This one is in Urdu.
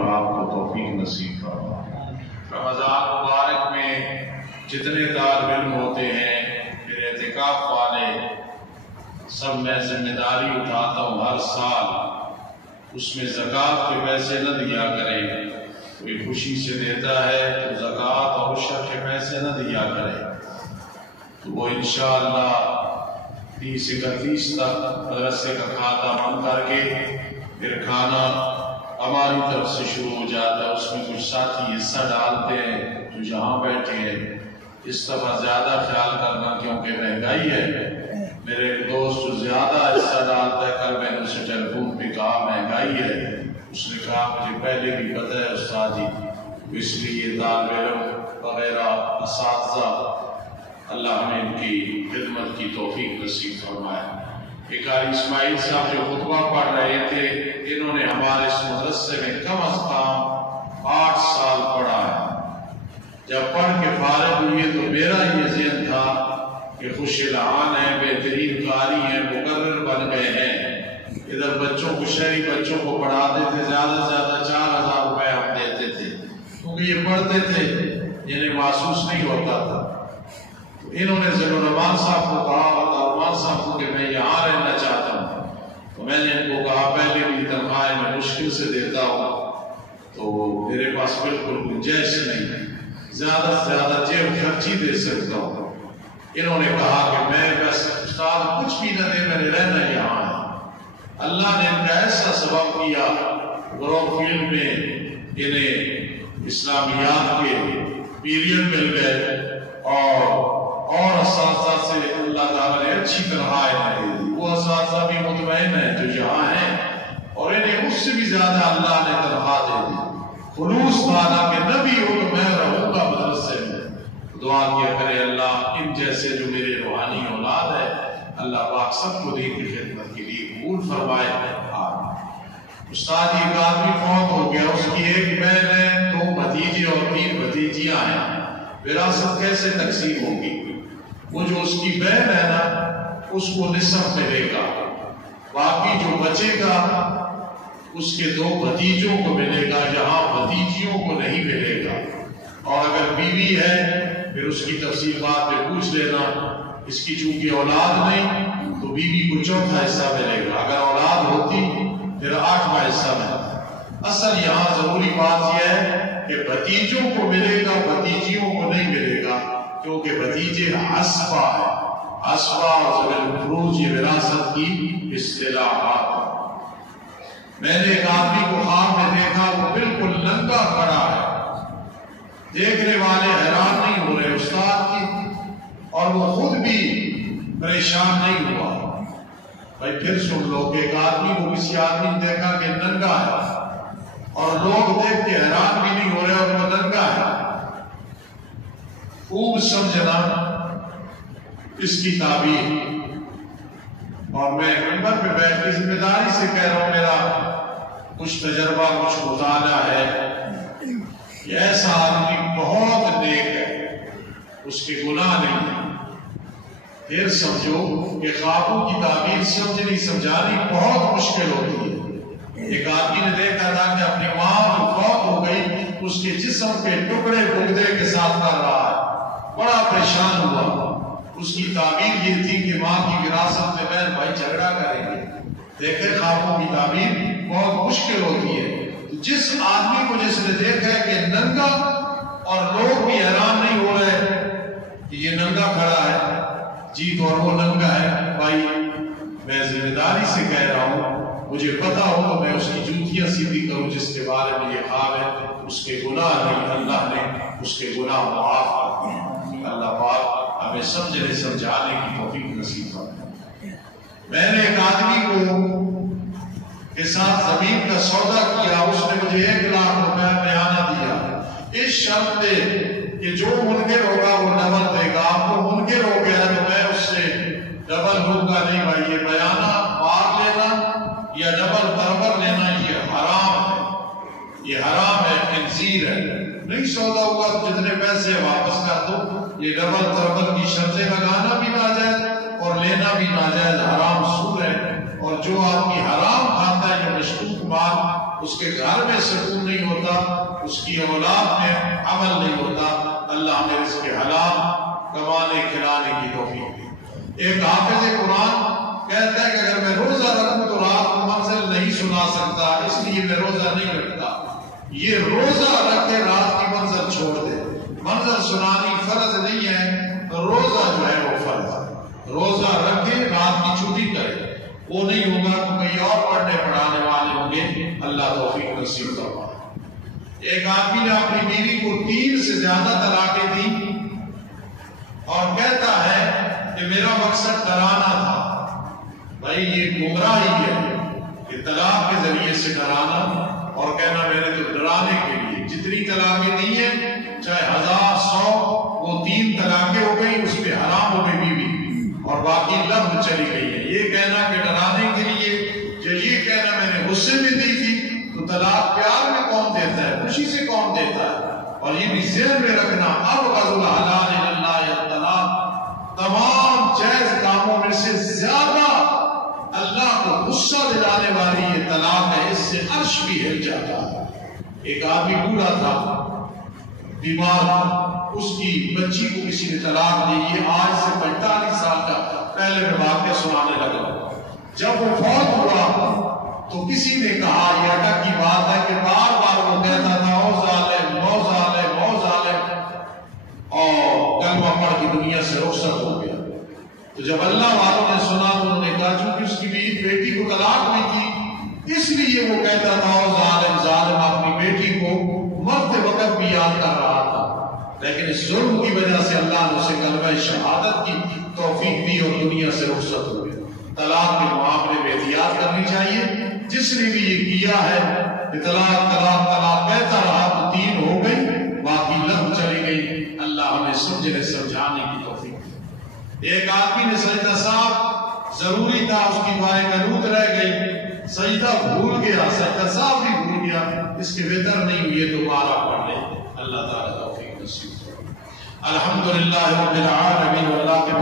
اور آپ کو توفیق نصیب فرمائے۔ رمضان مبارک میں جتنے طالب علم ہوتے ہیں پھر اعتکاف والے سب میں ذمہ داری اٹھاتا ہوں، ہر سال اس میں زکوٰۃ کے پیسے نہ دیا کریں۔ کوئی خوشی سے دیتا ہے تو زکوٰۃ اور عشر کے پیسے نہ دیا کریں، تو وہ انشاءاللہ 30-31 تک مدرسے کا کھاتا بند کر کے پھر کھانا ہماری طرف سے شروع ہو جاتا ہے، اس میں کچھ ساتھی حصہ ڈالتے ہیں جو یہاں بیٹھے ہیں۔ اس دفعہ زیادہ خیال کرنا کیونکہ مہنگائی ہے۔ میرے ایک دوست جو زیادہ حصہ ڈالتا ہے، کل میں نے اسے ٹیلی فون پہ کہا مہنگائی ہے، اس نے کہا مجھے پہلے بھی پتہ ہے استاد جی، اس لیے طالب علم وغیرہ اساتذہ اللہ ہمیں ان کی خدمت کی توفیق نصیب فرمائے۔ ایک قاری اسماعیل صاحب جو خطبہ پڑھ رہے تھے، انہوں نے ہمارے اس مدرسے میں کم از کم 8 سال پڑھا ہے۔ جب پڑھ کے فارغ ہوئے تو میرا یہ ذہن تھا کہ خوش الحال ہیں، بہترین قاری ہیں، مقرر بن گئے ہیں۔ ادھر بچوں کو شہری بچوں کو پڑھاتے تھے، زیادہ سے زیادہ 4000 روپے ہم دیتے تھے، کیونکہ یہ پڑھتے تھے، انہیں محسوس نہیں ہوتا تھا۔ انہوں نے ضلع الرحمان صاحب کو کہا اور الرحمان صاحب کو کہ میں یہاں رہنا چاہتا ہوں، تو میں نے ان کو کہا پہلے بھی تنخواہ میں مشکل سے دیتا ہوں، تو میرے پاس بالکل گنجائش نہیں، زیادہ سے زیادہ جیب خرچی دے سکتا ہوں۔ انہوں نے کہا کہ میں بس استاد کچھ بھی نہ دے، میں نے رہنا یہاں ہے۔ اللہ نے ان کا ایسا سبب کیا، گروہ فیلڈ میں انہیں اسلامیات کے پیریڈ مل گئے اور اساتذہ سے اللہ تعالیٰ نے اچھی تنخواہ دے دی۔ وہ اساتذہ بھی مطمئن ہیں جو یہاں ہیں، اور انہیں اس سے بھی زیادہ اللہ نے تنخواہ دے دی۔ خلوص والا کہ نبی ہو تو میں رہوں گا مدرسے میں۔ دعا کیا کرے اللہ ان جیسے جو میرے روحانی اولاد ہے، اللہ پاک سب کو دین کی خدمت کے لیے قبول فرمائے۔ آمین۔ استاد ایک آدمی فوت ہو گیا، اس کی ایک بہن ہے، 2 بھتیجے اور 3 بھتیجیاں ہیں، وراثت کیسے تقسیم ہوگی؟ وہ جو اس کی بہن ہے نا، اس کو نصف ملے گا، باقی جو بچے گا اس کے 2 بھتیجوں کو ملے گا، جہاں بھتیجیوں کو نہیں ملے گا۔ اور اگر بیوی ہے پھر اس کی تفصیلات پہ پوچھ لینا، اس کی چونکہ اولاد نہیں تو بیوی کو 4تھا حصہ ملے گا، اگر اولاد ہوتی پھر 8واں حصہ ملتا۔ اصل یہاں ضروری بات یہ ہے کہ بھتیجوں کو ملے گا، بھتیجیوں کو نہیں ملے گا، کیونکہ بھتیجے عصبہ ہے۔ عصبہ اور ذوی الفروض یہ وراثت کی اصطلاحات۔ میں نے ایک آدمی کو خواب میں دیکھا، وہ بالکل ننگا کھڑا ہے، دیکھنے والے حیران نہیں ہو رہے استاد کی، اور وہ خود بھی پریشان نہیں ہوا۔ بھائی پھر سن لو کہ ایک آدمی کو کسی آدمی نے دیکھا کہ ننگا ہے، اور لوگ دیکھ کے حیران بھی نہیں ہو رہے اور وہ ننگا ہے۔ خوب سمجھنا اس کی تعبیر، اور میں منبر پہ بیٹھ کے ذمہ داری سے کہہ رہا ہوں، میرا کچھ تجربہ کچھ مطالعہ ہے کہ ایسا آدمی بہت نیک ہے، اس کے گناہ نہیں ہے۔ پھر سمجھو کہ خوابوں کی تعبیر سمجھنی سمجھانی بہت مشکل ہوتی ہے۔ ایک آدمی نے دیکھا تھا کہ اپنی ماں جو فوت ہو گئی، اس کے جسم کے ٹکڑے بغدے کے ساتھ کر رہا ہے، بڑا پریشان ہوا۔ اس کی تعبیر یہ تھی کہ ماں کی وراثت میں بہن بھائی جھگڑا کریں گے۔ دیکھیں خوابوں کی تعبیر بہت مشکل ہوتی ہے۔ جس آدمی کو جس نے دیکھا ہے کہ ننگا، اور لوگ بھی حیران نہیں ہو رہے کہ یہ ننگا کھڑا ہے، جی تو اور وہ ننگا ہے، بھائی میں ذمہ داری سے کہہ رہا ہوں، مجھے پتا ہو تو میں اس کی جوتیاں سیدھی کروں جس کے بارے میں یہ خواب ہے، اس کے گناہ نہیں، اللہ نے اس کے گناہ معاف کر دیے۔ اللہ پاک ہمیں سمجھنے سمجھانے کی توفیق نصیب فرمائے۔ میں نے ایک آدمی کو کے ساتھ زمین کا سودا کیا، اس نے مجھے 1 لاکھ روپے بیانہ دیا، اس شرط پہ کہ جو منکر ہوگا وہ ڈبل دے گا۔ آپ کو منکر ہو گیا تو میں اس سے ڈبل لوں گا نہیں بھائی، یہ بیانہ مار لینا یا ڈبل برابر لینا یہ حرام ہے، یہ حرام ہے، خنزیر ہے۔ نہیں سودا ہوا تو جتنے پیسے واپس کر دو۔ یہ ڈبل تربل کی شرطیں لگانا بھی ناجائز اور لینا بھی ناجائز، حرام سود ہے۔ اور جو آپ کی حرام کھاتا ہے یہ مشکوک مال، اس کے گھر میں سکون نہیں ہوتا، اس کی اولاد میں عمل نہیں ہوتا۔ اللہ ہمیں رزق حلال کمانے کھلانے کی توفیق دے۔ ایک حافظ قرآن کہتا ہے کہ اگر میں روزہ رکھوں تو رات کو منزل نہیں سنا سکتا، اس لیے میں روزہ نہیں رکھتا۔ یہ روزہ رکھے رات کی منزل چھوڑ دے۔ منزل سنانی فرض نہیں ہے، روزہ جو ہے وہ فرض ہے۔ روزہ رکھے رات کی چھٹی کرے، وہ نہیں ہوگا تو کئی اور پڑھنے پڑھانے والے ہوں گے۔ اللہ توفیق نصیب فرمائے۔ ایک آدمی نے اپنی بیوی کو 3 سے زیادہ طلاقیں دی اور کہتا ہے کہ میرا مقصد ڈرانا تھا۔ بھائی یہ گمراہی ہے کہ طلاق کے ذریعے سے ڈرانا اور کہنا میں نے تو ڈرانے کے لیے جتنی طلاقیں دی ہیں، چاہے 1000 100، وہ 3 طلاقیں ہو گئی، اس پہ حرام ہو گئی بیوی اور باقی لفظ چلی گئی ہے۔ یہ کہنا کہ ڈرانے کے لیے، جو یہ کہنا میں نے غصے میں دی تھی، تو طلاق پیار میں کون دیتا ہے، خوشی سے کون دیتا ہے؟ اور یہ بھی ذہن میں رکھنا، ابغض الحلال الی اللہ الطلاق، تمام جائز کاموں میں سے زیادہ اللہ کو غصہ دلانے والی یہ طلاق ہے، اس سے عرش بھی ہل جاتا ہے۔ ایک آدمی بوڑھا تھا، بیمار تھا، اس کی بچی کو کسی نے طلاق دی۔ یہ آج سے 45 سال کا پہلے میں واقعہ سنانے لگا۔ جب وہ فوت ہوا تو کسی نے کہا، یہ اٹک کی بات ہے کہ بار بار وہ کہتا تھا او ظالم او ظالم او ظالم، اور کلمہ پڑھ کی دنیا سے رخصت ہو گیا۔ تو جب اللہ والوں نے سنا تو انہوں نے کہا چونکہ اس کی بیٹی کو طلاق ہوئی تھی، اس لیے وہ کہتا تھا او ظالم ظالم، اپنی بیٹی کو مرتے وقت بھی یاد کر رہا تھا، لیکن اس ظلم کی وجہ سے اللہ نے اسے کلمہ شہادت کی توفیق دی اور دنیا سے رخصت ہو گیا۔ طلاق کے معاملے میں احتیاط کرنی چاہیے۔ جس نے بھی یہ کیا ہے کہ طلاق طلاق طلاق کہتا رہا تو 3 ہو گئی، باقی لفظ چلی گئی۔ اللہ ہمیں سمجھنے سمجھانے کی توفیق۔ ایک آدمی نے سجدہ صاحب ضروری تھا، اس کی دعائیں قنوت رہ گئی، سجدہ بھول گیا، سجدہ صاحب بھی بھول گیا، اس کے بہتر نہیں ہوئی دوبارہ پڑھ لے۔ اللہ تعالیٰ توفیق نصیب فرمائے۔ الحمدللہ رب العالمین، اللہ کے